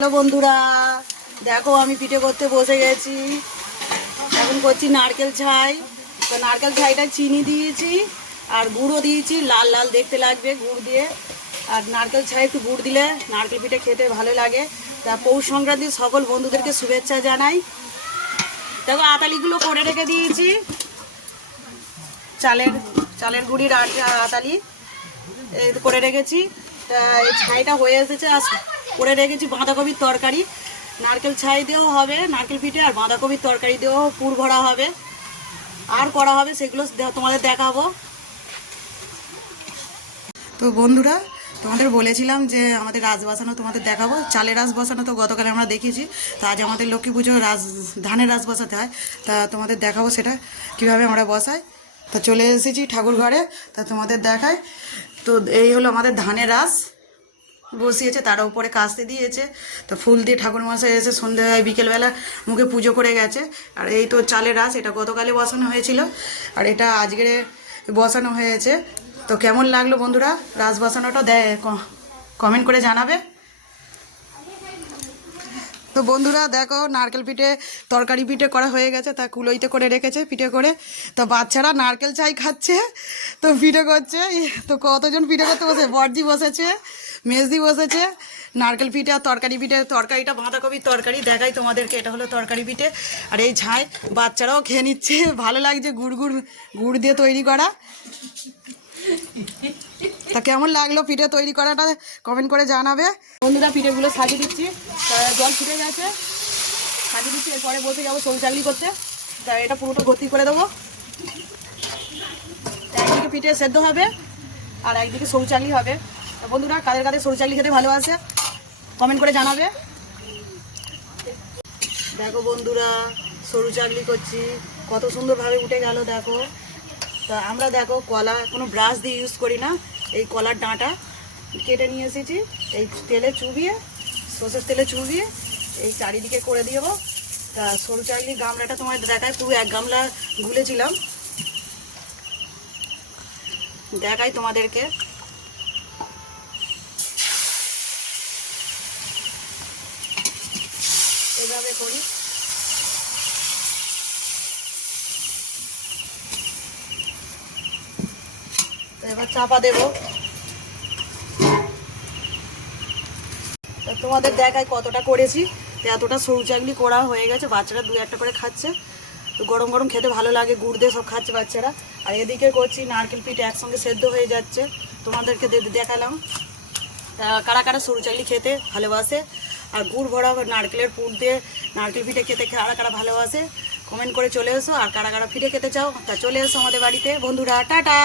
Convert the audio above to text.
Hello বন্ধুরা, দেখো আমি পিঠে করতে বসে গেছি। এখন করছি নারকেল ছাই। তো নারকেল ছাইটা চিনি দিয়েছি আর গুঁড়ো দিয়েছি, লাল লাল দেখতে লাগবে গুড় দিয়ে। আর নারকেল ছাই একটু গুড় দিলে নারকেল পিঠে খেতে ভালো লাগে। তা পৌষ সংক্রান্তির সকল বন্ধুদেরকে শুভেচ্ছা জানাই। দেখো আতালিগুলো করে রেখে দিয়েছি, চালের গুঁড়ির আতালি এই করে রেখেছি। তা এই ছাইটা হয়ে এসেছে। আর করে রেখেছি বাঁধাকপির তরকারি, নারকেল ছাই দিয়েও হবে নারকেল পিঠে, আর বাঁধাকপির তরকারি দিয়েও পুর ভরা হবে আর করা হবে, সেগুলো তোমাদের দেখাবো। তো বন্ধুরা, তোমাদের বলেছিলাম যে আমাদের রাজ বসানো তোমাদের দেখাবো। চালের রাজ বসানো তো গতকালে আমরা দেখিয়েছি। তো আজ আমাদের লক্ষ্মী পুজো ধানের রাজ বসাতে হয়। তা তোমাদের দেখাবো সেটা কিভাবে আমরা বসাই। তো চলে এসেছি ঠাকুর ঘরে, তা তোমাদের দেখাই। তো এই হলো আমাদের ধানের রাজ বসিয়েছে, তার উপরে কাস্তে দিয়েছে। তো ফুল দিয়ে ঠাকুর মশাই এসে সন্ধ্যায় বিকেলবেলা মুখে পুজো করে গেছে। আর এই তো চালের রাস, এটা গতকালে বসানো হয়েছিল আর এটা আজকের বসানো হয়েছে। তো কেমন লাগলো বন্ধুরা রাস বসানোটা কমেন্ট করে জানাবে। তো বন্ধুরা দেখো, নারকেল পিঠে তরকারি পিঠে করা হয়ে গেছে, তা কুলোইতে করে রেখেছে পিঠে করে। তো বাচ্চারা নারকেল চাই খাচ্ছে, তো পিঠে করছে। তো কতজন পিঠে করতে বসে, বড়জি বসেছে, মেজদি বসেছে। নারকেল পিঠে আর তরকারি পিঠে, তরকারিটা বাঁধাকপির তরকারি দেখাই তোমাদেরকে। এটা হলো তরকারি পিঠে আর এই ছাই বাচ্চারাও খেয়ে নিচ্ছে, ভালো লাগছে। গুড় দিয়ে তৈরি করা। তা কেমন লাগলো পিঠে তৈরি করাটা কমেন্ট করে জানাবে বন্ধুরা। পিঠেগুলো সাজিয়ে দিচ্ছি, জল ফুটে গেছে, সাজিয়ে দিচ্ছি। এরপরে বসে যাবো সরু চাকলি করতে। তা এটা পুরোটা ভর্তি করে দেবো। একদিকে পিঠে সেদ্ধ হবে আর একদিকে সরু চাকলি হবে। তা বন্ধুরা, কাদের কাদের সরু চাকলি খেতে ভালোবাসে কমেন্ট করে জানাবে। দেখো বন্ধুরা, সরু চাকলি করছি, কত সুন্দরভাবে উঠে গেল দেখো। তা আমরা দেখো কলা কোনো ব্রাশ দিয়ে ইউজ করি না, এই কলার ডাঁটা কেটে নিয়ে এসেছি। এই তেলে চুবিয়ে, সর্ষের তেলে চুবিয়ে এই চারিদিকে করে দেবো। তা সরু চাকলি গামলাটা তোমার দেখায়, পুরো এক গামলা গুলেছিলাম, দেখাই তোমাদেরকে। এভাবে করি। তো এবার চাপা দেবো। তা তোমাদের দেখায় কতটা করেছি। এতটা সরু চাকলি করা হয়ে গেছে, বাচ্চারা দু একটা করে খাচ্ছে। তো গরম গরম খেতে ভালো লাগে, গুড় দিয়ে সব খাচ্ছে বাচ্চারা। আর এদিকে করছি নারকেল পিঠে, একসঙ্গে সেদ্ধ হয়ে যাচ্ছে, তোমাদেরকে দেখালাম। কারা কারা সরু চাকলি খেতে ভালোবাসে আর গুড় ভরা নারকেলের পুর দিয়ে নারকেল পিঠে খেতে কারা কারা ভালোবাসে কমেন্ট করে চলে এসো। আর কারা কারা পিঠে খেতে চাও তা চলে এসো আমাদের বাড়িতে বন্ধুরা। টাটা।